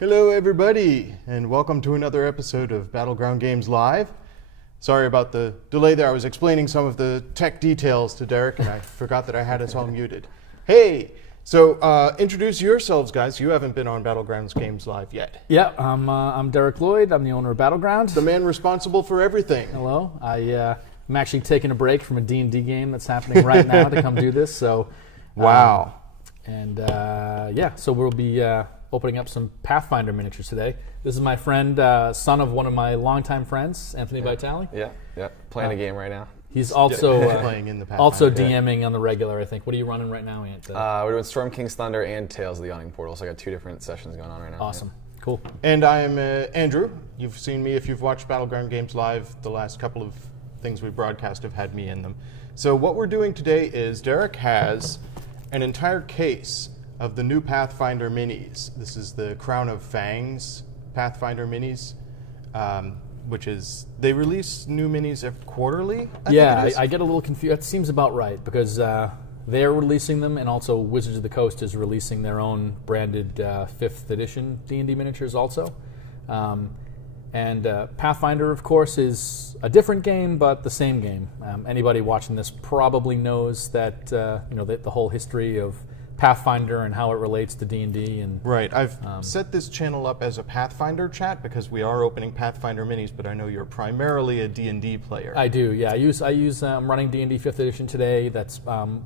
Hello everybody, and welcome to another episode of Battleground Games Live. Sorry about the delay there. I was explaining some of the tech details to Derek, and I forgot that I had us all muted. Hey, so introduce yourselves, guys. You haven't been on Battlegrounds Games Live yet. Yeah, I'm Derek Lloyd. I'm the owner of Battleground. The man responsible for everything. Hello. I'm actually taking a break from a D&D game that's happening right now to come do this. So, wow. So we'll be opening up some Pathfinder miniatures today. This is my friend, son of one of my longtime friends, Anthony Vitale. Yeah, playing a game right now. He's also playing in the Pathfinder. Also DMing on the regular, I think. What are you running right now, Ant? We're doing Storm King's Thunder and Tales of the Yawning Portal, so I got 2 different sessions going on right now. Awesome. Cool. And I'm Andrew. You've seen me if you've watched Battleground Games Live. The last couple of things we broadcast have had me in them. So what we're doing today is Derek has an entire case of the new Pathfinder minis. This is the Crown of Fangs Pathfinder minis, which is, they release new minis quarterly? I get a little confused. That seems about right, because they're releasing them, and also Wizards of the Coast is releasing their own branded 5th edition D&D miniatures also. And Pathfinder, of course, is a different game, but the same game. Anybody watching this probably knows that the whole history of Pathfinder and how it relates to D&D. And right. I've set this channel up as a Pathfinder chat because we are opening Pathfinder minis, but I know you're primarily a D&D player. I do, yeah. I'm running D&D 5th edition today. That's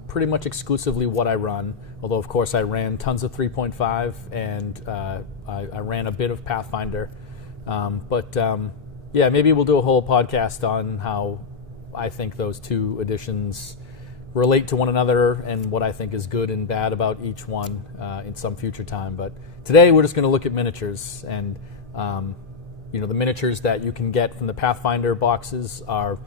pretty much exclusively what I run, although, of course, I ran tons of 3.5, and I ran a bit of Pathfinder. Maybe we'll do a whole podcast on how I think those 2 editions relate to one another and what I think is good and bad about each one in some future time. But today we're just going to look at miniatures, and the miniatures that you can get from the Pathfinder boxes are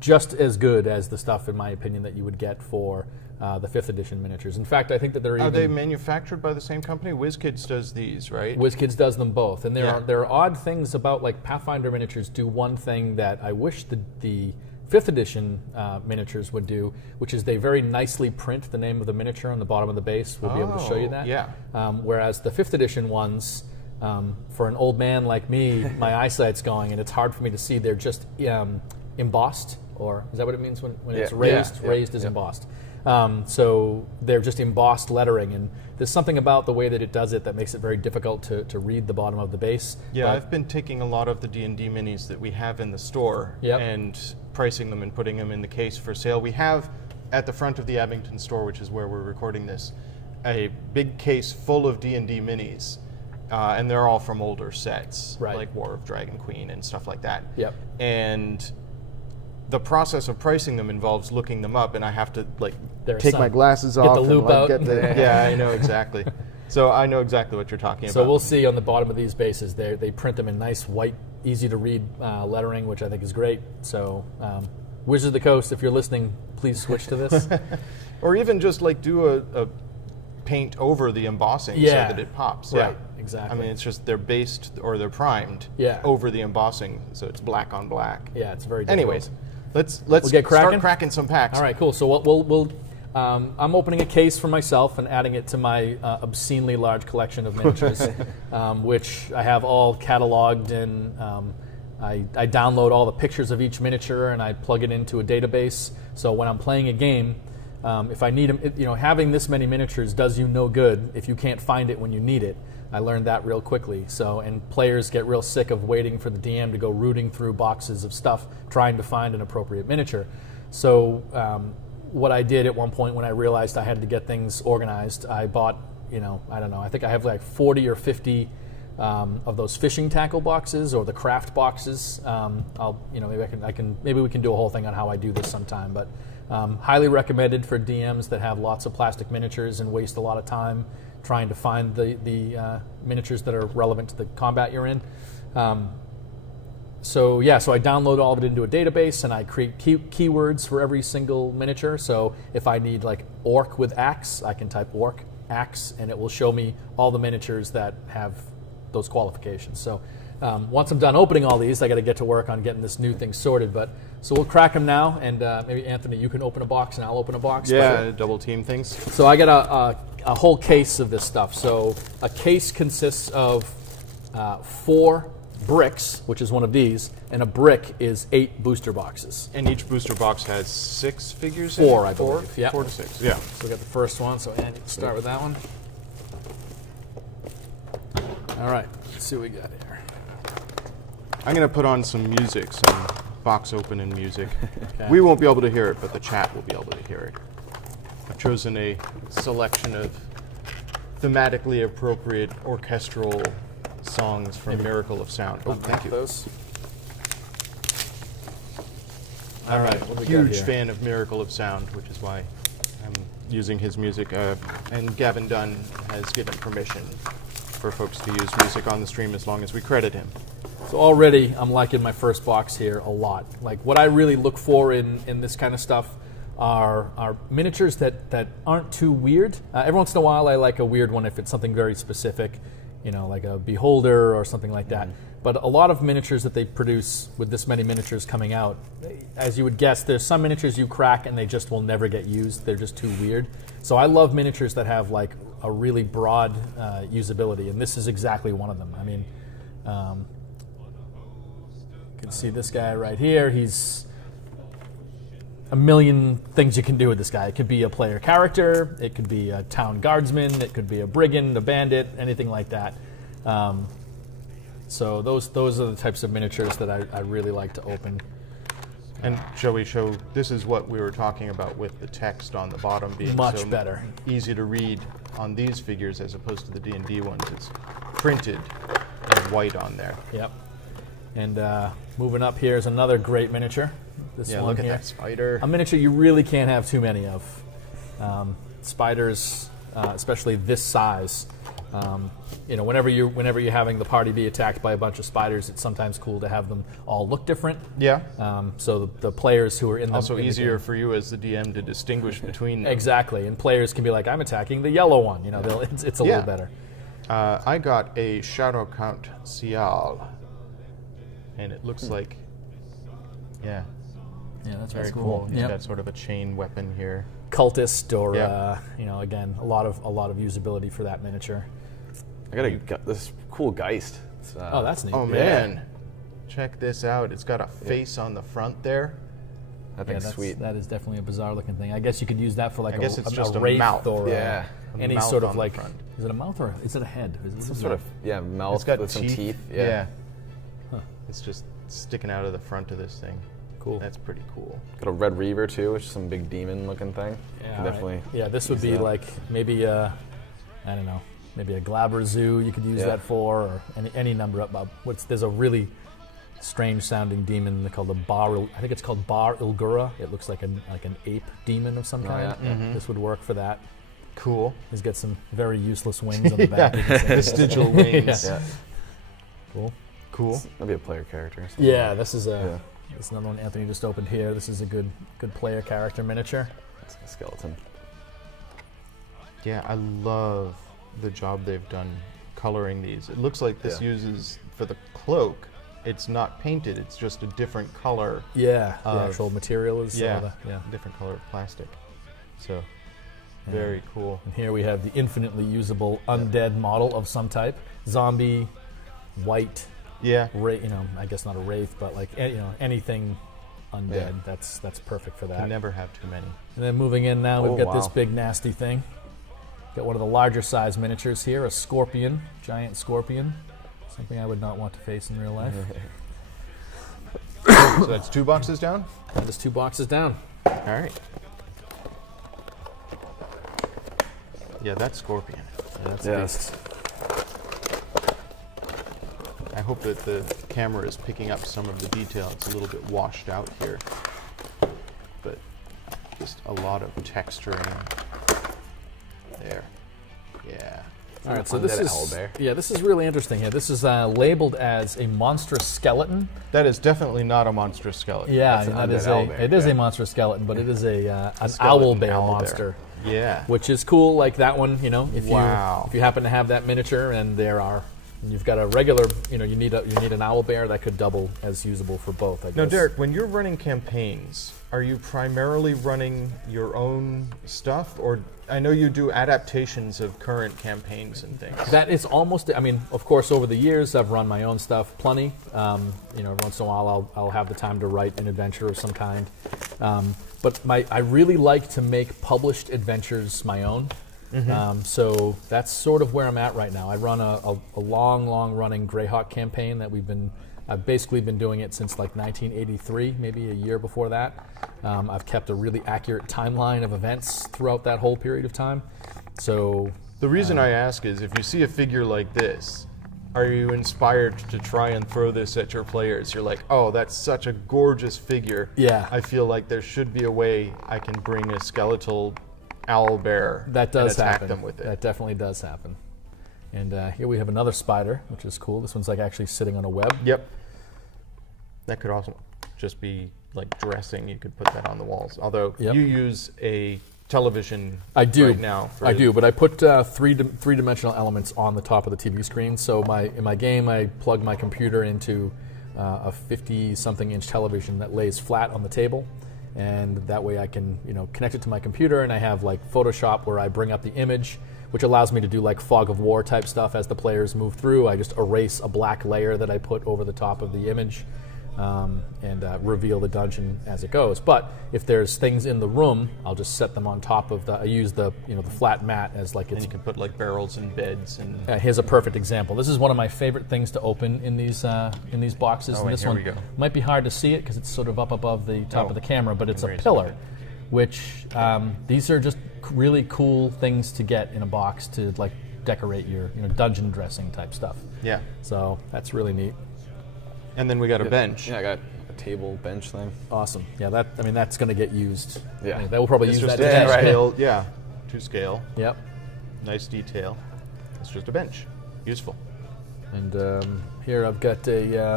just as good as the stuff, in my opinion, that you would get for the 5th edition miniatures. In fact, I think that Are they manufactured by the same company? WizKids does these, right? WizKids does them both. And there are odd things about, like, Pathfinder miniatures do one thing that I wish the 5th edition miniatures would do, which is they very nicely print the name of the miniature on the bottom of the base. We'll be able to show you that. Yeah. Whereas the 5th edition ones, for an old man like me, my eyesight's going, and it's hard for me to see. They're just embossed, or is that what it means when it's raised? Yeah. Raised is embossed. So they're just embossed lettering, and there's something about the way that it does it that makes it very difficult to read the bottom of the base. Yeah, I've been taking a lot of the D&D minis that we have in the store and pricing them and putting them in the case for sale. We have, at the front of the Abington store, which is where we're recording this, a big case full of D&D minis, and they're all from older sets, like War of Dragon Queen and stuff like that. Yep. And the process of pricing them involves looking them up, and I have to take my glasses off. Get the loop out. Yeah, I know exactly. So I know exactly what you're talking about. So we'll see on the bottom of these bases, they print them in nice white, easy to read lettering, which I think is great. So Wizards of the Coast, if you're listening, please switch to this. Or even just do a paint over the embossing so that it pops. Right, exactly. I mean, it's just they're based or they're primed over the embossing, so it's black on black. Yeah, it's very difficult. Anyways, let's get cracking? start cracking some packs. All right, cool. So we'll I'm opening a case for myself and adding it to my obscenely large collection of miniatures, which I have all cataloged, and I download all the pictures of each miniature and I plug it into a database. So when I'm playing a game, if I need them, having this many miniatures does you no good if you can't find it when you need it. I learned that real quickly. And players get real sick of waiting for the DM to go rooting through boxes of stuff trying to find an appropriate miniature. So what I did at one point when I realized I had to get things organized, I bought, I think I have 40 or 50 of those fishing tackle boxes or the craft boxes. Maybe we can do a whole thing on how I do this sometime, but highly recommended for DMs that have lots of plastic miniatures and waste a lot of time trying to find the miniatures that are relevant to the combat you're in. So I download all of it into a database, and I create keywords for every single miniature. So if I need orc with axe, I can type orc axe, and it will show me all the miniatures that have those qualifications. So once I'm done opening all these, I got to get to work on getting this new thing sorted. So we'll crack them now, and maybe Anthony, you can open a box, and I'll open a box. Yeah, double team things. So I got a whole case of this stuff. So a case consists of 4 bricks, which is one of these, and a brick is 8 booster boxes. And each booster box has 6 figures 4, in it? I believe. Yeah. 4 to 6, yeah. So we got the first one, so Andy, start with that one. All right, let's see what we got here. I'm going to put on some music, some box opening music. Okay. We won't be able to hear it, but the chat will be able to hear it. I've chosen a selection of thematically appropriate orchestral songs from Miracle of Sound. Oh, thank you. Those. All All right, right, what do we got huge here? fan of Miracle of Sound, which is why I'm using his music. And Gavin Dunn has given permission for folks to use music on the stream as long as we credit him. So already I'm liking my first box here a lot. Like what I really look for in this kind of stuff are miniatures that aren't too weird. Every once in a while I like a weird one if it's something very specific, you know, like a beholder or something like that. But a lot of miniatures that they produce with this many miniatures coming out, as you would guess, there's some miniatures you crack and they just will never get used. They're just too weird. So I love miniatures that have like a really broad usability, and this is exactly one of them. I mean, you can see this guy right here. He's a million things you can do with this guy. It could be a player character, it could be a town guardsman, it could be a brigand, a bandit, anything like that. So those are the types of miniatures that I really like to open. And shall we show, this is what we were talking about with the text on the bottom being Much so better. easy to read on these figures as opposed to the D&D ones. It's printed in white on there. Yep. And moving up here is another great miniature. This Yeah, one look at here. that spider. A miniature you really can't have too many of. Spiders, especially this size. You know, whenever you're having the party be attacked by a bunch of spiders, it's sometimes cool to have them all look different. Yeah. So the players who are in the Also in the easier game- for you as the DM to distinguish between them. Exactly, and players can be like, I'm attacking the yellow one. You know, it's a Yeah. little better. I got a Shadow Count Sial, and it looks like, yeah, Yeah, that's very cool. cool. He's Yep. got sort of a chain weapon here. Cultist, or Yeah. you know, again, a lot of usability for that miniature. I got this cool Geist. It's, Oh, that's neat. Oh man, check this out. It's got a face on the front there. That Yeah, thing's that's, sweet. that is definitely a bizarre looking thing. I guess you could use that for like I guess it's just a wraith mouth. or Yeah. A any mouth sort of on the like. front. Is it a mouth or is it a head? Some sort of mouth It's got with some teeth. Yeah. Huh. It's just sticking out of the front of this thing. Cool. That's pretty cool. Got a Red Reaver too, which is some big demon looking thing. Yeah, Can right. definitely. Yeah, this would use be that. like maybe I don't know, maybe a Glabber Zoo you could use Yeah. that for, or any number up. There's a really strange sounding demon called the I think it's called Bar Ilgura. It looks like an ape demon of some kind. yeah. This would work for that. Cool. He's got some very useless wings on the back. You can see. Vestigial wings. Yeah. Cool. Cool. That'd be a player character. Or something. Yeah, this is Yeah. this is another one Anthony just opened here. This is a good player character miniature. It's a skeleton. Yeah, I love the job they've done coloring these. It looks like this Yeah. uses, for the cloak, it's not painted, it's just a different color. Yeah, the Of- actual material is Yeah, yeah. different color of plastic. So, very cool. And here we have the infinitely usable undead model of some type, zombie, white, Yeah. I guess not a wraith, but like anything undead. Yeah. That's perfect for that. Can never have too many. And then moving in now, we've Oh, got this wow. big nasty thing. Got one of the larger size miniatures here, a scorpion, giant scorpion. Something I would not want to face in real life. So that's 2 boxes down? That is 2 boxes down. All right. Yeah, that's Scorpion. That's Yeah. beast. I hope that the camera is picking up some of the detail. It's a little bit washed out here, but just a lot of texturing. There. Yeah. All right, so Undead this is owlbear. this is really interesting here. This is labeled as a monstrous skeleton. That is definitely not a monstrous skeleton. Yeah, That's an that undead is owlbear, it is yeah. a monstrous skeleton, but it is an owl skeleton bear owlbear. monster, Yeah. which is cool. Like that one, if Wow. you happen to have that miniature, and you've got a regular, you need an owl bear that could double as usable for both. I guess. Now, Derek, when you're running campaigns, are you primarily running your own stuff, or I know you do adaptations of current campaigns and things. That is almost. I mean, of course, over the years, I've run my own stuff plenty. Once in a while, I'll have the time to write an adventure of some kind. But I really like to make published adventures my own. So that's sort of where I'm at right now. I run a long running Greyhawk campaign that I've basically been doing it since like 1983, maybe a year before that. I've kept a really accurate timeline of events throughout that whole period of time. So the reason I ask is, if you see a figure like this, are you inspired to try and throw this at your players? You're like, oh, that's such a gorgeous figure. Yeah. I feel like there should be a way I can bring a skeletal owl bear that does and attack happen. them with it. That definitely does happen. And here we have another spider, which is cool. This one's like actually sitting on a web. Yep. That could also just be like dressing. You could put that on the walls. Although Yep. you use a television I do. right now. I do, but I put three-dimensional elements on the top of the TV screen. So in my game, I plug my computer into a 50-something inch television that lays flat on the table, and that way I can connect it to my computer, and I have like Photoshop where I bring up the image, which allows me to do like fog of war type stuff as the players move through. I just erase a black layer that I put over the top of the image. And reveal the dungeon as it goes. But if there's things in the room, I'll just set them on top of I use the the flat mat as like And it's. you can put like barrels and beds and. Here's a perfect example. This is one of my favorite things to open in these boxes. Oh, and wait, this here one we go. might be hard to see it because it's sort of up above the top of the camera, but it's a raise it a pillar, bit. which these are just really cool things to get in a box to like decorate your dungeon dressing type stuff. Yeah. So that's really neat. And then we got a bench. Yeah, I got a table bench thing. Awesome. Yeah, that's going to get used. Yeah. I mean, they will probably It's use just that. a to right. scale. Yeah. To scale. Yep. Nice detail. It's just a bench. Useful. And here I've got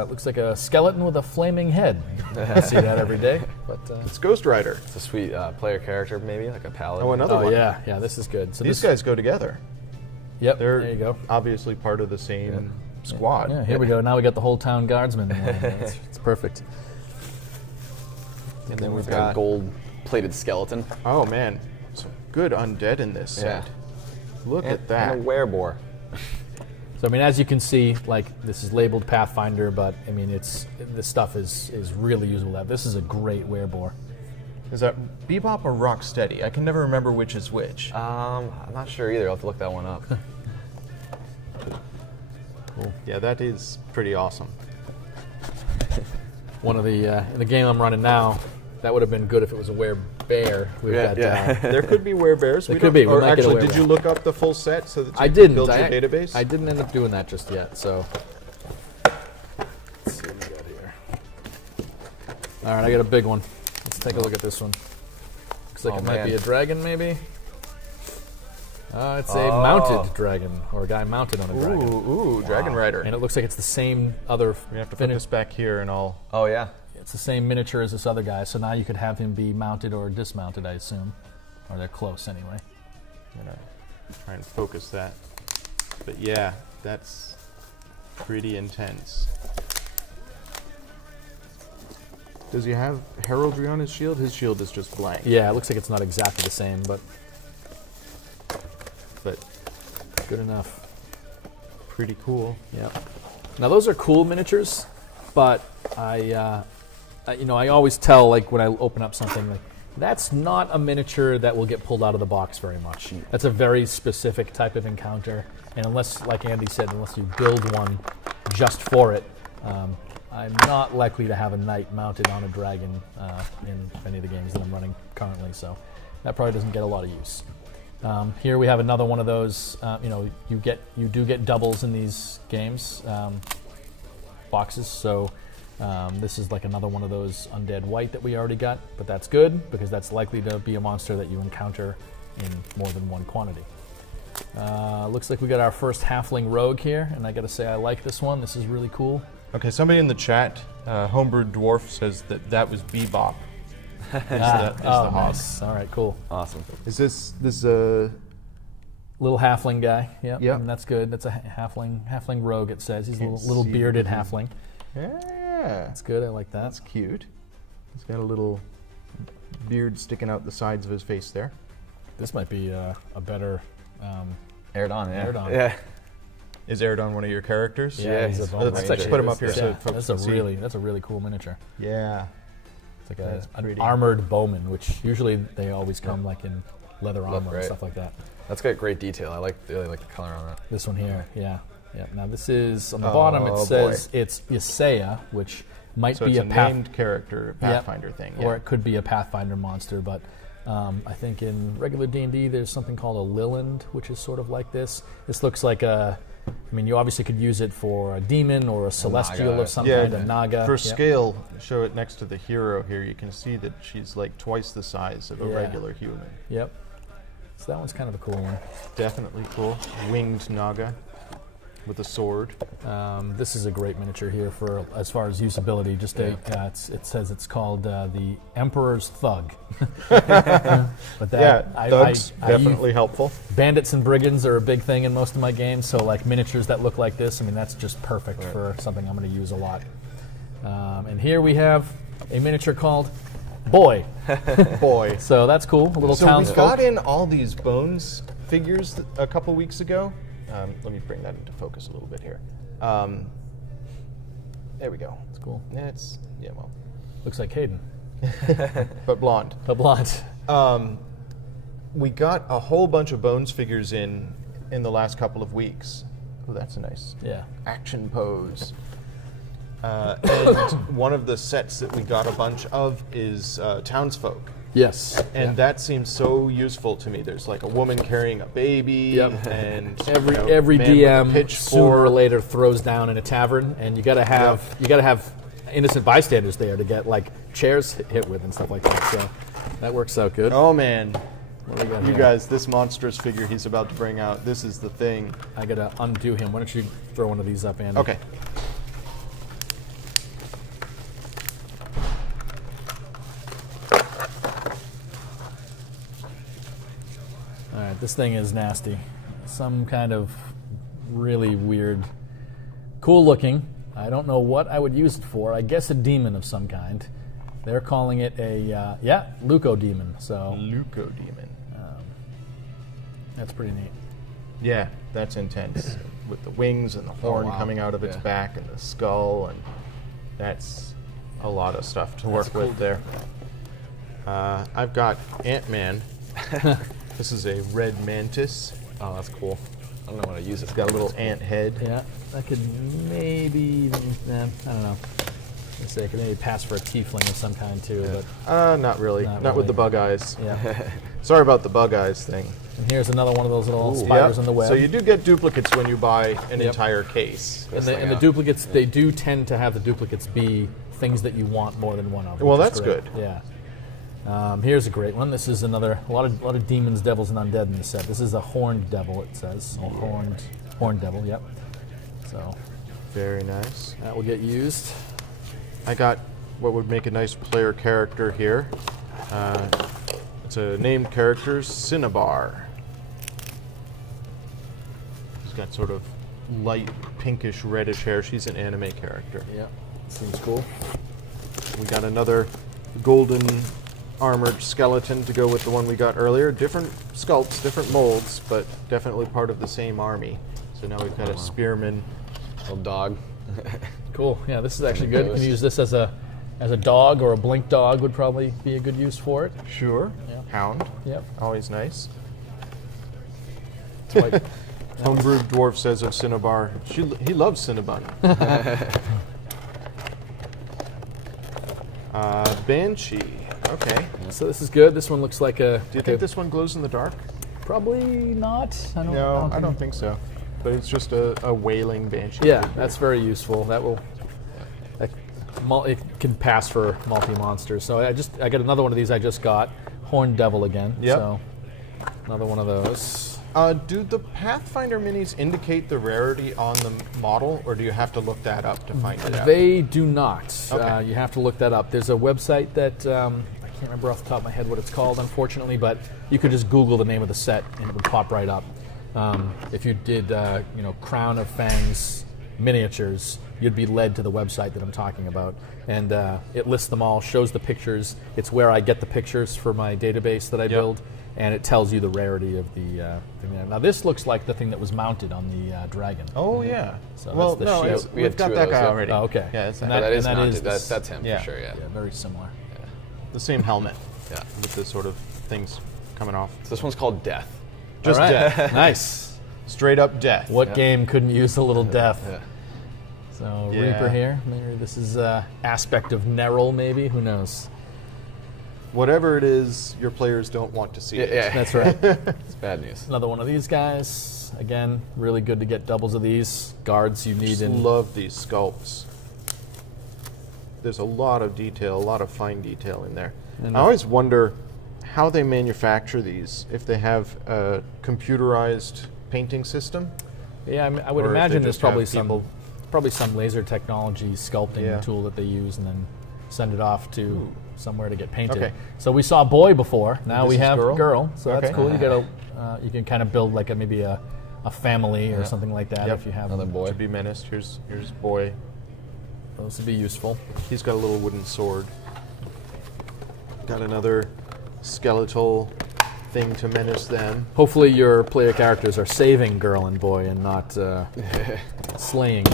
looks like a skeleton with a flaming head. I see that every day. But It's Ghost Rider. It's a sweet player character, maybe like a paladin. Oh, another one. yeah, this is good. So These guys go together. Yep. They're there you go. obviously part of the same squad. Yeah, here we go. Now we got the whole town guardsman. It's perfect. And then we've We've got a got. gold-plated skeleton. Oh man, some good undead in this set. Look at that. And a wereboar. So I mean, as you can see, like this is labeled Pathfinder, but I mean, this stuff is really usable. This is a great wereboar. Is that Bebop or Rocksteady? I can never remember which is which. I'm not sure either. I'll have to look that one up. Yeah, that is pretty awesome. One of the in the game I'm running now, that would have been good if it was a werebear. We've got, There could be werebears. There could be. We Or might get a actually, did werebear. you look up the full set so that you I could didn't. build your I- database? I didn't end up doing that just yet. So let's see what we got here. All right, I got a big one. Let's take a look at this one. Looks like Oh, it might man. be a dragon, maybe. It's a mounted dragon, or a guy mounted on a dragon. Ooh, Dragon Rider. And it looks like it's the same other. We have to put this back here and all. Oh, yeah. It's the same miniature as this other guy. So now you could have him be mounted or dismounted, I assume, or they're close anyway. I'm gonna try and focus that. But yeah, that's pretty intense. Does he have heraldry on his shield? His shield is just blank. Yeah, it looks like it's not exactly the same, but good enough. Pretty cool. Yeah. Now those are cool miniatures, but I always tell, like when I open up something, like that's not a miniature that will get pulled out of the box very much. That's a very specific type of encounter, and unless, like Andy said, unless you build one just for it, I'm not likely to have a knight mounted on a dragon in any of the games that I'm running currently. So that probably doesn't get a lot of use. Here we have another one of those. You do get doubles in these games boxes. So this is like another one of those undead white that we already got, but that's good because that's likely to be a monster that you encounter in more than one quantity. Looks like we got our first halfling rogue here, and I got to say I like this one. This is really cool. Okay, somebody in the chat, Homebrewed Dwarf, says that was Bebop. Is the hog. Nice. All right, cool. Awesome. Is this Little halfling guy. Yep. Yep. And that's good. That's a halfling rogue. It says he's a Can't little see bearded the- halfling. Yeah, That's good. I like that. that's cute. He's got a little beard sticking out the sides of his face there. This might be a better Airdon, yeah. Airdon. Yeah. Is Airdon one of your characters? Yeah, he's he's a bone Let's ranger. ranger. put him up here so Yeah, folks that's can see. that's a really cool miniature. Yeah. It's like That's an pretty. armored bowman, which usually they always come like in leather armor and great. stuff like that. That's got great detail. I really like the color on that. This one here, yeah. Now this is on the bottom. It Oh, says it's Isaiah, which might So be it's a a path, named character, Pathfinder thing. Yeah. or it could be a Pathfinder monster. But I think in regular D&D, there's something called a Leyland, which is sort of like this. This looks like a. I mean, you obviously could use it for a demon or a celestial naga. of some Yeah, kind, a naga. for Yep. scale, show it next to the hero here. You can see that she's like twice the size of a Yeah. regular human. Yep. So that one's kind of a cool one. Definitely cool. Winged Naga with a sword. This is a great miniature here for as far as usability. Just it says it's called the Emperor's Thug. But that thugs I definitely helpful. bandits and brigands are a big thing in most of my games. So like miniatures that look like this, I mean that's just perfect for something I'm going to use a lot. And here we have a miniature called Boy. Boy. So that's cool. A little So we townsfolk. got in all these bones figures a couple weeks ago. Let me bring that into focus a little bit here. There we go. It's cool. Well, Looks like Hayden, but blonde. but blonde. We got a whole bunch of bones figures in the last couple of weeks. Oh, that's a nice Yeah. action pose. And one of the sets that we got a bunch of is townsfolk. Yes. And that seems so useful to me. There's like a woman carrying a baby, Yep. and Every man with a DM pitchfork. sooner or later throws down in a tavern, and you gotta have innocent bystanders there to get like chairs hit with and stuff like that. So that works out good. Oh man, What do we got you here? guys, this monstrous figure he's about to bring out. This is the thing. I gotta undo him. Why don't you throw one of these up, Andy? Okay. All right, this thing is nasty. Some kind of really weird, cool looking. I don't know what I would use it for. I guess a demon of some kind. They're calling it a Leuco demon. So Leuco demon. that's pretty neat. Yeah, that's intense. With the wings and the horn wow. coming out of its Yeah. back and the skull, and that's a lot of stuff to work with there. I've got Ant-Man. This is a red mantis. Oh, that's cool. I don't know what I use it. It's got a little ant head. Yeah, that could maybe even, I don't know. Let's say it could maybe pass for a tiefling of some kind too, but Not really. Not Not with really. the bug eyes. yeah. Sorry about the bug eyes thing. And here's another one of those little Yep. spiders in the web. So you do get duplicates when you buy an Yep. entire case. and the duplicates, they do tend to have the duplicates be things that you want more than one of. Well, which is that's great. good. Yeah. Here's a great one. This is a lot of demons, devils, and undead in this set. This is a horned devil. It says horned devil. Yep. So Very nice. that will get used. I got what would make a nice player character here. It's a named character, Cinnabar. She's got sort of light pinkish reddish hair. She's an anime character. Yep. Seems cool. We got another golden armored skeleton to go with the one we got earlier. Different sculpts, different molds, but definitely part of the same army. So now we've got a spearman. Little dog. Cool. Yeah, this is actually good. You can Ghost. use this as a dog, or a blink dog would probably be a good use for it. Sure. Yeah. Hound. Yep. Always nice. It's white. Homebrewed dwarf says of Cinnabar, he loves Cinnabon. Banshee. Okay. So this is good. This one looks like a. Do you think this one glows in the dark? Probably not. No, I don't think so. But it's just a wailing banshee. Yeah, figure. that's very useful. That will. It can pass for multi-monsters. So I got another one of these. I just got Horned Devil again. Yep. So another one of those. Do the Pathfinder minis indicate the rarity on the model, or do you have to look that up to find it out? They do not. Okay. You have to look that up. There's a website that I can't remember off the top of my head what it's called, unfortunately, but you could just Google the name of the set and it would pop right up. If you did, Crown of Fangs miniatures, you'd be led to the website that I'm talking about, and it lists them all, shows the pictures. It's where I get the pictures for my database that I build, and it tells you the rarity of the thing there. Now this looks like the thing that was mounted on the dragon. Oh yeah. So well, that's the no, shield. we've got two of that those, guy yeah. already. Oh, okay. Yeah, it's And That is and that mounted. is That's him yeah. for sure. Yeah. yeah, very similar. the same helmet Yeah. with the sort of things coming off. So this one's called Death. Just All right. death. Nice. Straight up death. What game couldn't use a little death? Yeah. So Yeah. Reaper here. Maybe this is aspect of Neril. Maybe, who knows? Whatever it is, your players don't want to see it. Yeah. That's right. It's bad news. Another one of these guys. Again, really good to get doubles of these guards you need Just in. love these sculpts. There's a lot of detail, a lot of fine detail in there. And I always wonder how they manufacture these, if they have a computerized painting system. Yeah, I would Or if they imagine there's just have probably some laser technology sculpting Yeah. tool that they use and then send it off to somewhere to get painted. Okay. So we saw boy before. Now This we is have girl? So Okay. that's cool. You get you can kind of build like maybe a family or something like that Yep. if you have Another boy. To be menaced. Here's boy. Those would be useful. He's got a little wooden sword. Got another skeletal thing to menace them. Hopefully your player characters are saving girl and boy and not slaying.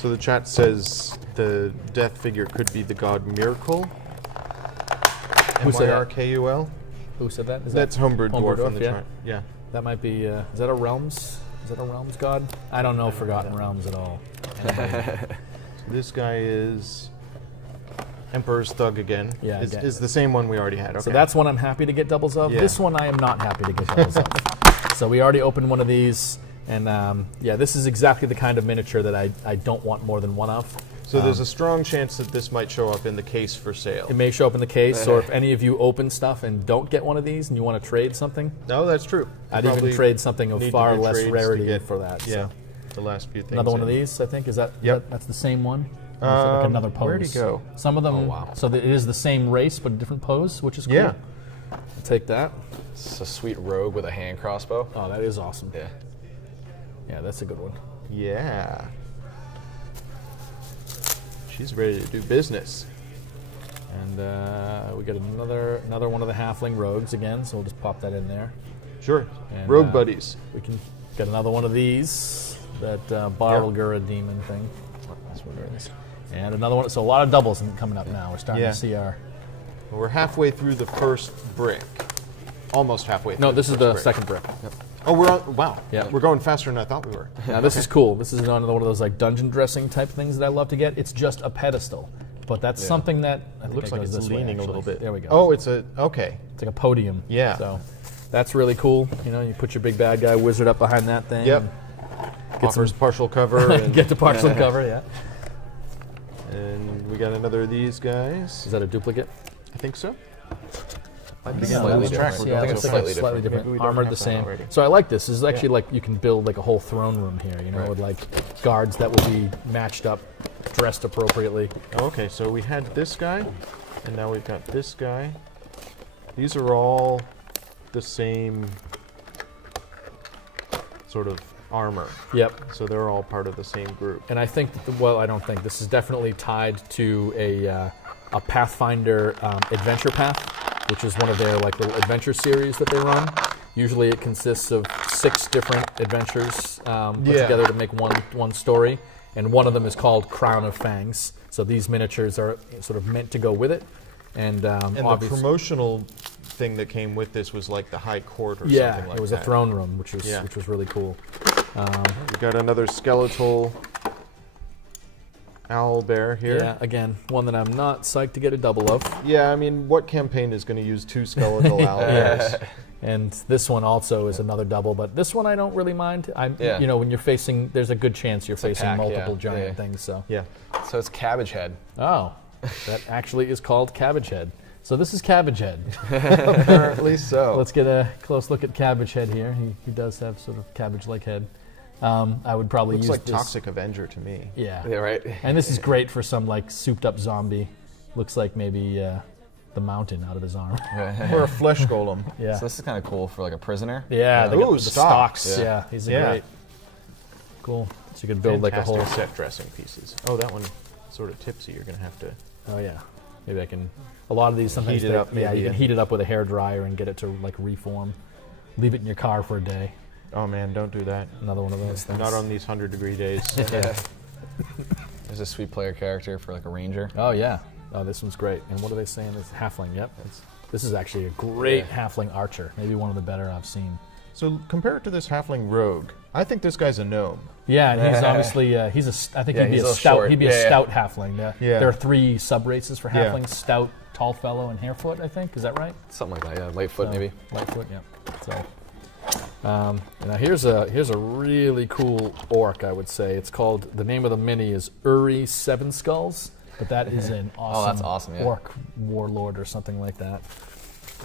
So the chat says the death figure could be the god Miracle. Who said that? Myrkul. Who said that? Is That's Homebrew Homebrew Dwarf in Dwarf, the yeah. chart. Yeah. That might be. Is that a realms? Is that a realms god? I don't know Forgotten Realms at all. This guy is Emperor's Thug again. Yeah, Is, again. is the same one we already had. Okay. So that's one I'm happy to get doubles of. Yeah. This one I am not happy to get doubles of. So we already opened one of these, and yeah, this is exactly the kind of miniature that I don't want more than one of. So there's a strong chance that this might show up in the case for sale. It may show up in the case, or if any of you open stuff and don't get one of these and you want to trade something, No, that's true. I'd You even probably trade something of need to far do less trades to rarity get- for that. Yeah, So. the last few things. Another one of in. these, I think. Is that? Yep. That's the same one. Or is it like another pose? where'd he go? Some of them. Oh, wow. So that it is the same race but a different pose, which is cool. Yeah. I'll take that. It's a sweet rogue with a hand crossbow. Oh, that is awesome. Yeah. Yeah, that's a good one. Yeah. She's ready to do business. And we got another one of the halfling rogues again, so we'll just pop that in there. Sure. And, Rogue buddies. We can get another one of these, that Barlgura demon thing. That's what it is. And another one. So a lot of doubles coming up now. We're starting Yeah. to see our. We're halfway through the first brick. Almost halfway through. No, this is the first brick. second brick. Oh, we're on. Wow. Yeah. We're going faster than I thought we were. Now this is cool. This is another one of those like dungeon dressing type things that I love to get. It's just a pedestal, but that's something that I think Looks like goes it's this way, leaning a little actually. bit. There we go. Oh, it's a. Okay. It's like a podium. Yeah. So that's really cool. You know, you put your big bad guy wizard up behind that thing. Yep. and Offers partial cover. And, Get the partial cover. Yeah. and we got another of these guys. Is that a duplicate? I think so. Slightly lose different. track. I We're think going it's so slightly fast. different. different. Maybe we don't Armored have the that same. already. So I like this. This is actually like you can build like a whole throne room here. You know, Right. with like guards that will be matched up, dressed appropriately. Okay, so we had this guy, and now we've got this guy. These are all the same sort of armor, Yep. so they're all part of the same group. And I think, that well, I don't think this is definitely tied to a Pathfinder adventure path, which is one of their like little adventure series that they run. Usually, it consists of 6 different adventures put Yeah. together to make one story, and one of them is called Crown of Fangs. So these miniatures are sort of meant to go with it, and And the obviously, promotional thing that came with this was like the High Court or yeah, something like it was that. a throne room, which Yeah. was really cool. We got another skeletal owl bear here. Yeah, again, one that I'm not psyched to get a double of. Yeah, I mean, what campaign is going to use 2 skeletal owl bears? And this one also is another double, but this one I don't really mind. Yeah. You know, when you're facing, there's a good chance you're facing pack, multiple yeah. giant Yeah. things. So, Yeah. So it's Cabbage Head. oh, that actually is called Cabbage Head. So this is Cabbage Head. Apparently so. Let's get a close look at Cabbage Head here. He does have sort of cabbage-like head. I would probably Looks use like this. Toxic Avenger to me. Yeah. Yeah, right. And this is great for some like souped-up zombie. Looks like maybe the mountain out of his arm. Or a flesh golem. Yeah. So this is kind of cool for like a prisoner. Yeah, they Ooh, got the stocks. stocks. Yeah. Yeah, he's a Yeah. great. Cool. So you could build like a Fantastic whole. set dressing pieces. Oh, that one sort of tipsy. You're going to have to Oh yeah. Maybe I can. A lot of these sometimes Heat it up, yeah, maybe, you can yeah. heat it up with a hairdryer and get it to like reform. Leave it in your car for a day. Oh man, don't do that. Another one of those things. Not on these 100-degree days. Yeah. There's a sweet player character for like a ranger. Oh yeah. Oh, this one's great. And what are they saying? It's halfling. Yep. This is actually a great halfling archer. Maybe one of the better I've seen. So compare it to this halfling rogue. I think this guy's a gnome. Yeah, and he's obviously I think he'd be he's a a little stout. short. He'd be a stout halfling. Yeah. There are 3 sub races for Yeah. halflings: stout, tall fellow, and harefoot. I think is that right? Something like that, yeah. Lightfoot, maybe. Lightfoot. Yeah. So now here's a really cool orc. I would say it's called. The name of the mini is Uri Seven Skulls, but that is an awesome, that's awesome, yeah. orc warlord or something like that.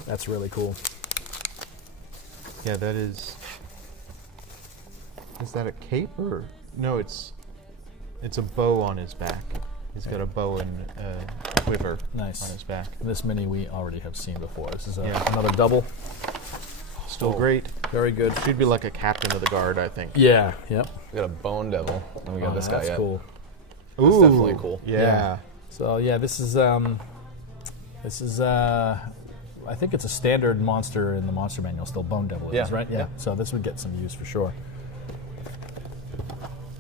That's really cool. Yeah, that is. Is that a cape or no? It's a bow on his back. He's got a bow and a quiver Nice. on his back. This mini we already have seen before. This is Yeah. another double. Still great. Very good. Should be like a captain of the guard, I think. Yeah. Yep. We got a bone devil. Then we got this guy. That's Yeah. cool. That's definitely cool. Yeah. So yeah, this is I think it's a standard monster in the monster manual. Still, Bone Devil is Yeah. right. Yeah. Yeah. So this would get some use for sure.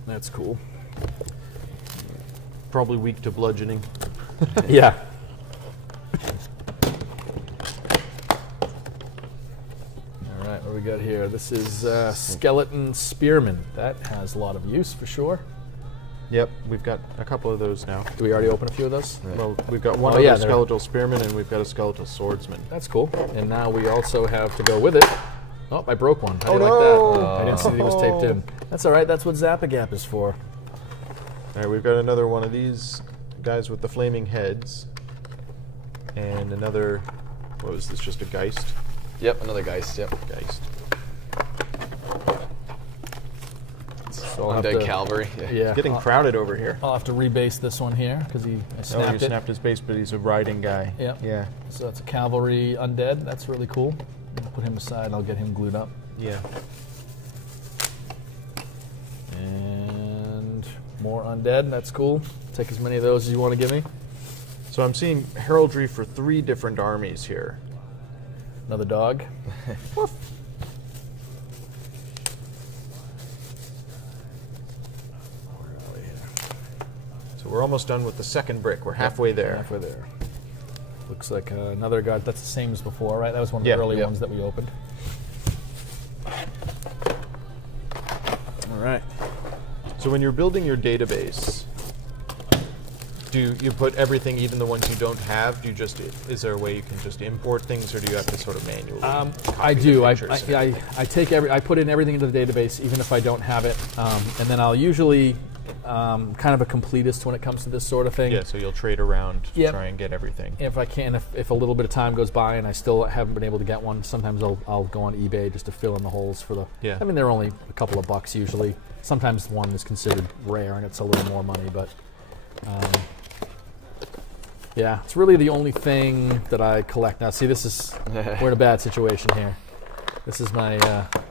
That's cool. Probably weak to bludgeoning. Yeah. All right, what do we got here? This is Skeleton Spearman. That has a lot of use for sure. Yep, we've got a couple of those now. Do we already open a few of those? Well, we've got one Oh, other yeah, they're- skeletal spearman and we've got a skeletal swordsman. That's cool. And now we also have to go with it. Oh, I broke one. How do you no. like that? I didn't see that he was taped in. That's all right. That's what Zap-A-Gap is for. All right, we've got another one of these guys with the flaming heads. And another, what was this, just a Geist? Yep, another Geist, yep. Geist. So I'll have Undead to- Cavalry. Yeah. Getting crowded over here. I'll have to rebase this one here because I Oh, snapped you it. snapped his base, but he's a riding guy. Yep. Yeah. So that's a cavalry undead. That's really cool. I'll put him aside. I'll get him glued up. Yeah. And more undead. That's cool. Take as many of those as you want to give me. So I'm seeing heraldry for 3 different armies here. Another dog. So we're almost done with the second brick. We're halfway there. Halfway there. Looks like another guard. That's the same as before, right? That was one of Yeah, the early yeah. ones that we opened. All right. So when you're building your database, do you put everything, even the ones you don't have? Do you just, is there a way you can just import things, or do you have to sort of manually? I do. I pictures? take I put in everything into the database, even if I don't have it, and then I'll usually kind of a completist when it comes to this sort of thing. Yeah, so you'll trade around to Yep. try and get everything. If I can, if a little bit of time goes by and I still haven't been able to get one, sometimes I'll go on eBay just to fill in the holes for the. Yeah. I mean, they're only a couple of bucks usually. Sometimes one is considered rare and it's a little more money, but. Yeah, it's really the only thing that I collect. Now, see, we're in a bad situation here. This is my,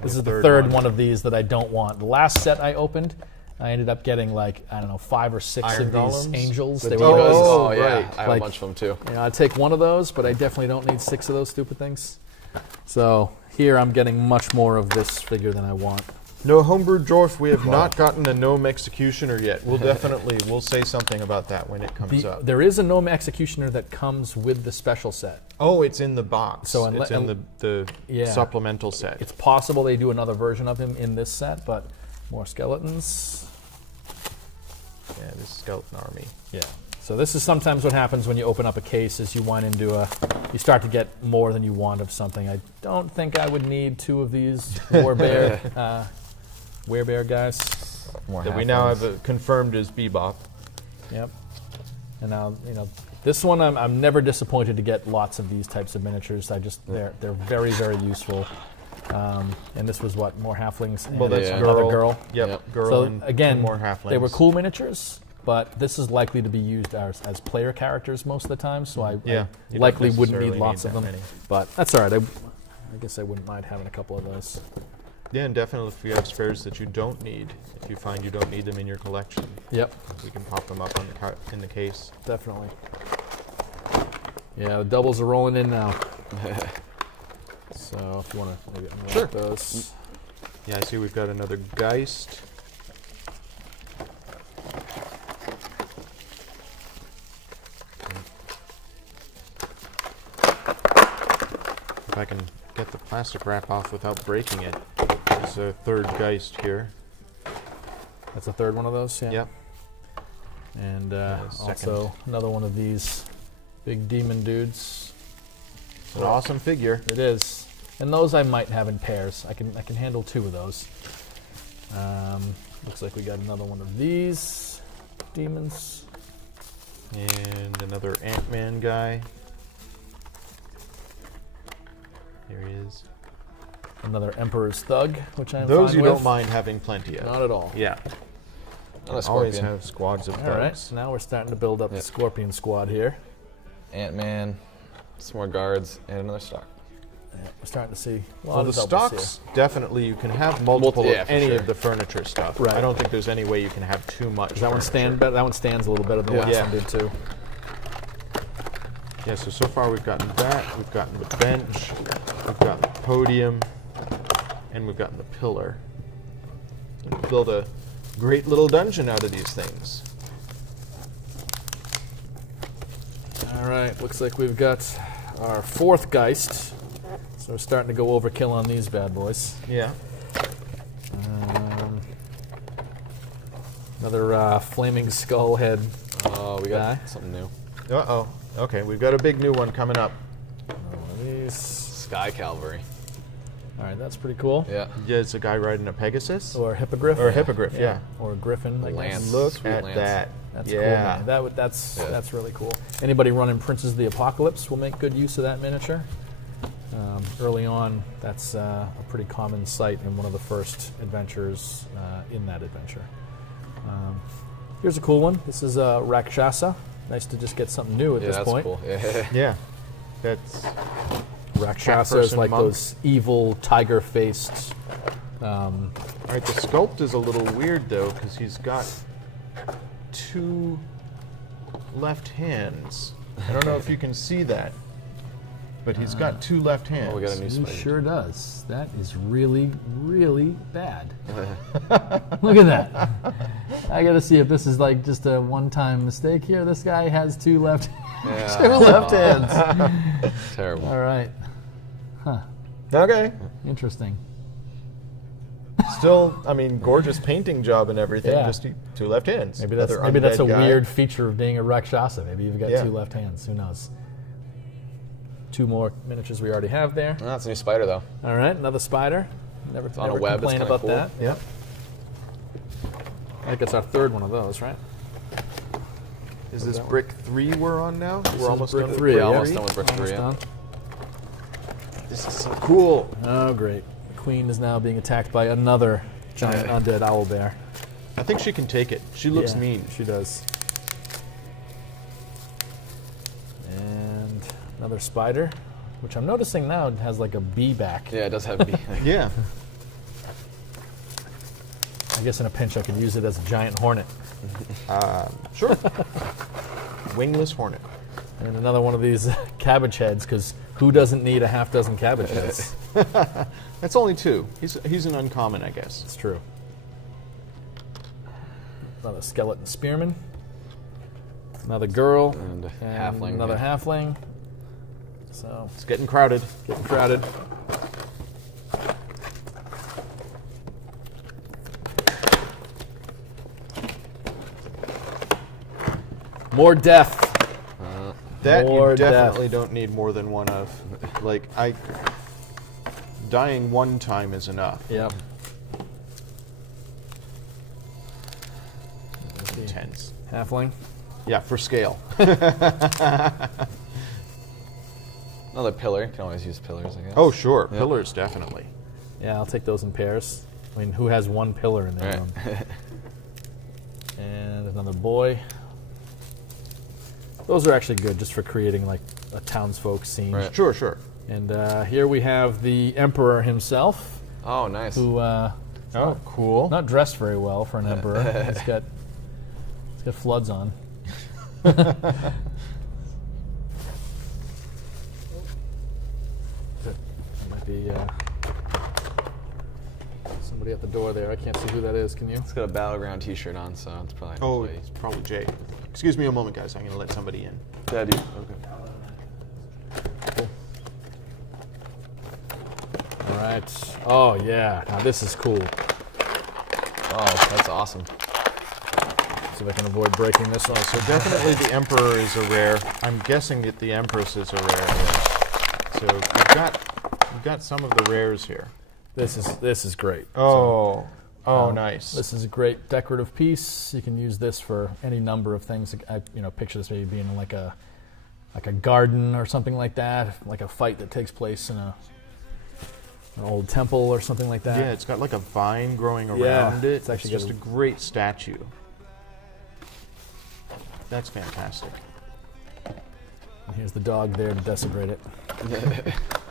this is the third one of these that I don't want. The last set I opened, I ended up getting like, I don't know, 5 or 6 Iron of these golems? angels. The They divas. were, Oh, yeah. right. I have Like- a bunch of them too. you know, I'd take one of those, but I definitely don't need 6 of those stupid things. So here I'm getting much more of this figure than I want. No, Homebrew Dwarf, we have not gotten a gnome executioner yet. We'll say something about that when it comes up. There is a gnome executioner that comes with the special set. Oh, it's in the box. So it's in the Yeah. supplemental set. It's possible they do another version of him in this set, but more skeletons. Yeah, this skeleton army. Yeah. So this is sometimes what happens when you open up a case is you start to get more than you want of something. I don't think I would need 2 of these werebear guys. More That we now halflings. have confirmed as Bebop. Yep. And now, this one I'm never disappointed to get lots of these types of miniatures. They're very, very useful. And this was what, more halflings? Well, and that's another girl. Yep, Yep. girl So and again, 2 more halflings. they were cool miniatures, but this is likely to be used as player characters most of the time, so I Yeah, you don't likely wouldn't necessarily need lots need of that them. many. But that's all right. I guess I wouldn't mind having a couple of those. Yeah, and definitely if you have spares that you don't need, if you find you don't need them in your collection, Yep, we can pop them up on in the case. definitely. Yeah, the doubles are rolling in now. So if you want to maybe unlock those. Yeah, I see we've got another Geist. If I can get the plastic wrap off without breaking it. There's a third Geist here. That's the third one of those, yeah. Yep. And second. also another one of these big demon dudes. It's an awesome figure. It is. And those I might have in pairs. I can handle 2 of those. Looks like we got another one of these demons. And another Ant-Man guy. Here he is. Another Emperor's Thug, which I'm Those fine you with. don't mind having plenty of. Not at all. Yeah. Not a Always Scorpion. have squads of All right, thugs. so now we're starting to build up the Scorpion squad here. Ant-Man, some more guards, and another stock. Yeah, we're starting to see a lot Well, the of doubles stocks, definitely you can have multiple yeah, of for any sure. of the furniture stuff. Right. I don't think there's any way you can have too much. Does that one stand furniture. better? That one stands a little better than the last Yeah. one did too. Yeah, so far we've gotten that, we've gotten the bench, we've got the podium, and we've gotten the pillar. And we'll build a great little dungeon out of these things. All right, looks like we've got our 4th Geist. So we're starting to go overkill on these bad boys. Yeah. Another flaming skull head. Oh, we Guy. got something new. Uh-oh. Okay, we've got a big new one coming up. One of these. Sky Cavalry. All right, that's pretty cool. Yeah. Yeah, it's a guy riding a Pegasus. Or a hippogriff. Or a hippogriff, yeah. Or a griffin. I Lance. guess. Look Sweet at lance. that. That's yeah. cool, man. That's really cool. Anybody running Princes of the Apocalypse will make good use of that miniature. Early on, that's a pretty common sight in one of the first adventures in that adventure. Here's a cool one. This is Rakshasa. Nice to just get something new at Yeah, this that's point. cool. Yeah. Yeah. That's Rakshasa is person like monk. those evil tiger-faced. all right. The sculpt is a little weird though, because he's got 2 left hands. I don't know if you can see that, but he's got 2 left hands. Oh, we got a new He spider. sure does. That is really, really bad. Look at that. I got to see if this is like just a one-time mistake here. This guy has 2 left, Yeah. 2 left hands. Terrible. All right. Okay. Interesting. Still, I mean, gorgeous painting job and everything. Yeah. Just 2 left hands. Maybe that's Another a undead guy. weird feature of being a Rakshasa. Maybe you've got Yeah. 2 left hands. Who knows? 2 more miniatures we already have there. Oh, that's a new spider, though. All right, another spider. Never, on a never web, it's complain kinda about cool. that. Yep. I think it's our 3rd one of those, right? Is this brick 3 we're on now? We're almost brick done with 3. Yeah, yeah. almost done with brick 3. Almost Yeah. done. This is so cool. Oh, great. The queen is now being attacked by another giant undead owlbear. I think she can take it. She looks Yeah, mean. She does. And another spider, which I'm noticing now has like a bee back. Yeah, it does have B. Yeah. I guess in a pinch I could use it as a giant hornet. Sure. Wingless hornet. And another one of these cabbage heads, because who doesn't need a half dozen cabbage heads? That's only 2. He's an uncommon, I guess. It's true. Another skeleton spearman. Another girl. And a and halfling, Another yeah. halfling. So, It's getting crowded. getting crowded. More death. That More you definitely death. don't need more than 1 of. Like, dying 1 time is enough. Yep. Intense. Halfling. Yeah, for scale. Another pillar. You can always use pillars, I guess. Oh, sure. Yep. Pillars, definitely. Yeah, I'll take those in pairs. I mean, who has 1 pillar in their Right. room? And another boy. Those are actually good just for creating like a townsfolk scene. Right. Sure, sure. And here we have the emperor himself, Oh, nice. who Oh, cool. not dressed very well for an emperor. he's got floods on. be somebody at the door there. I can't see who that is. Can you? It's got a Battleground T-shirt on, so it's probably. Oh, it's probably Jay. Excuse me a moment, guys. I'm going to let somebody in. Daddy. Okay. Cool. All right. Oh yeah. Now this is cool. Oh, that's awesome. See if I can avoid breaking this one. So definitely the Emperor is a rare. I'm guessing that the Empress is a rare. Yeah. So you've got some of the rares here. This is great. Oh, nice. This is a great decorative piece. You can use this for any number of things. I picture this maybe being like a garden or something like that, like a fight that takes place in an old temple or something like that. Yeah, it's got like a vine growing around it. It's actually just a great statue. That's fantastic. And here's the dog there to desecrate it.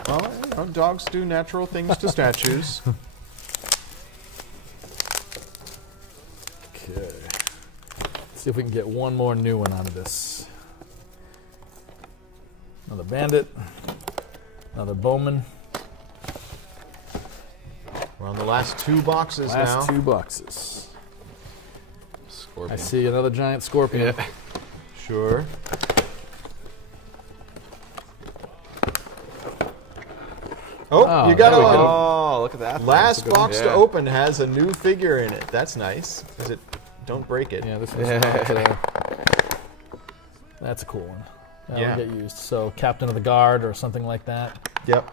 Well, dogs do natural things to statues. Okay. Let's see if we can get one more new one out of this. Another bandit. Another bowman. We're on the last 2 boxes now. Last 2 boxes. Scorpion. I see another giant scorpion. Yeah. Sure. Oh, you got there we one. go. Oh, look at that. Last box to Yeah. open has a new figure in it. That's nice. Don't break it. Yeah, this one's not, that's a cool one. That'll Yeah. get used. So, Captain of the Guard or something like that. Yep.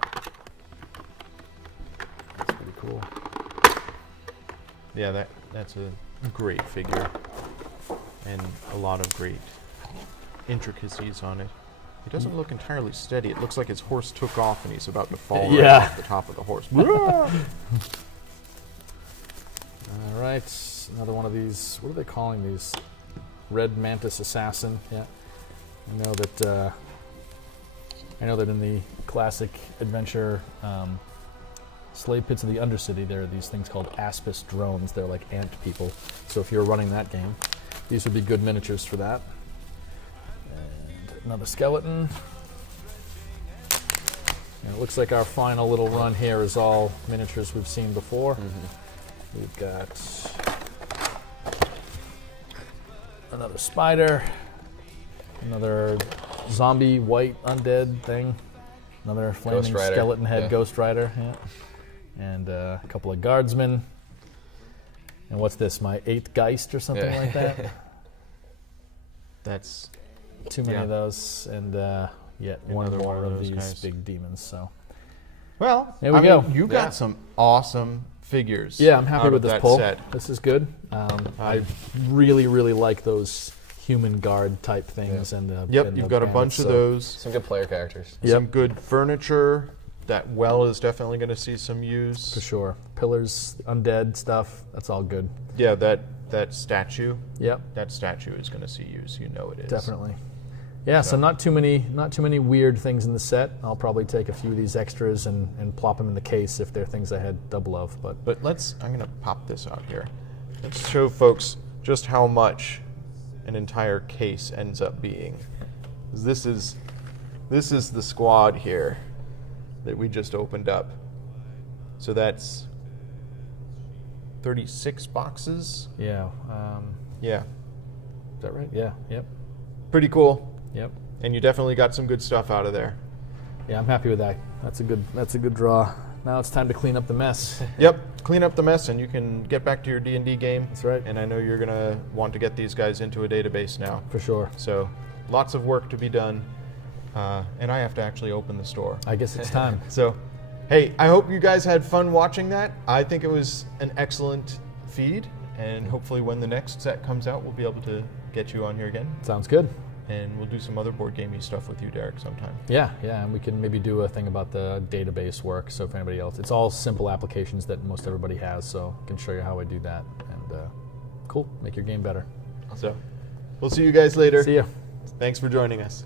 That's pretty cool. Yeah, that's a great figure. And a lot of great intricacies on it. It doesn't look entirely steady. It looks like his horse took off and he's about to fall right Yeah. off the top of the horse. All right, another one of these. What are they calling these? Red Mantis Assassin. Yeah, I know that in the classic adventure Slave Pits of the Undercity, there are these things called Aspis drones. They're like ant people. So if you're running that game, these would be good miniatures for that. And another skeleton. And it looks like our final little run here is all miniatures we've seen before. Mm-hmm. We've got another spider, another zombie white undead thing, another flaming Ghost Rider. skeleton head Yeah. Ghost Rider, and a couple of guardsmen. And what's this, my 8th Geist or something Yeah. like that? That's Too many Yeah. of those, and yet one Another more one of of those these guys. big demons. So well. There we I go. mean, you got some awesome figures. yeah, I'm happy out with of this that pull. set. This is good. I really, really like those human guard type things, and Yep, and you've the got a bandits, bunch of so- those. Some good player characters. Yep. Some good furniture. That well is definitely going to see some use. For sure. Pillars, undead stuff, that's all good. Yeah, that statue. Yep, That statue is going to see use. You know it is. definitely. Yeah, so not too many weird things in the set. I'll probably take a few of these extras and plop them in the case if they're things I had double of. But But I'm going to pop this out here. Let's show folks just how much an entire case ends up being. This is the squad here that we just opened up. So that's 36 boxes. yeah, Yeah, is that right? Yeah, yep, pretty cool. yep. And you definitely got some good stuff out of there. Yeah, I'm happy with that. That's a good draw. Now it's time to clean up the mess. Yep, clean up the mess and you can get back to your D&D game. That's right. And I know you're going to want to get these guys into a database now. For sure. So lots of work to be done. And I have to actually open the store. I guess it's time. So, hey, I hope you guys had fun watching that. I think it was an excellent feed. And hopefully when the next set comes out, we'll be able to get you on here again. Sounds good. And we'll do some other board gamey stuff with you, Derek, sometime. Yeah, and we can maybe do a thing about the database work. So if anybody else, it's all simple applications that most everybody has. So I can show you how I do that. And cool, make your game better. So, we'll see you guys later. See ya. Thanks for joining us.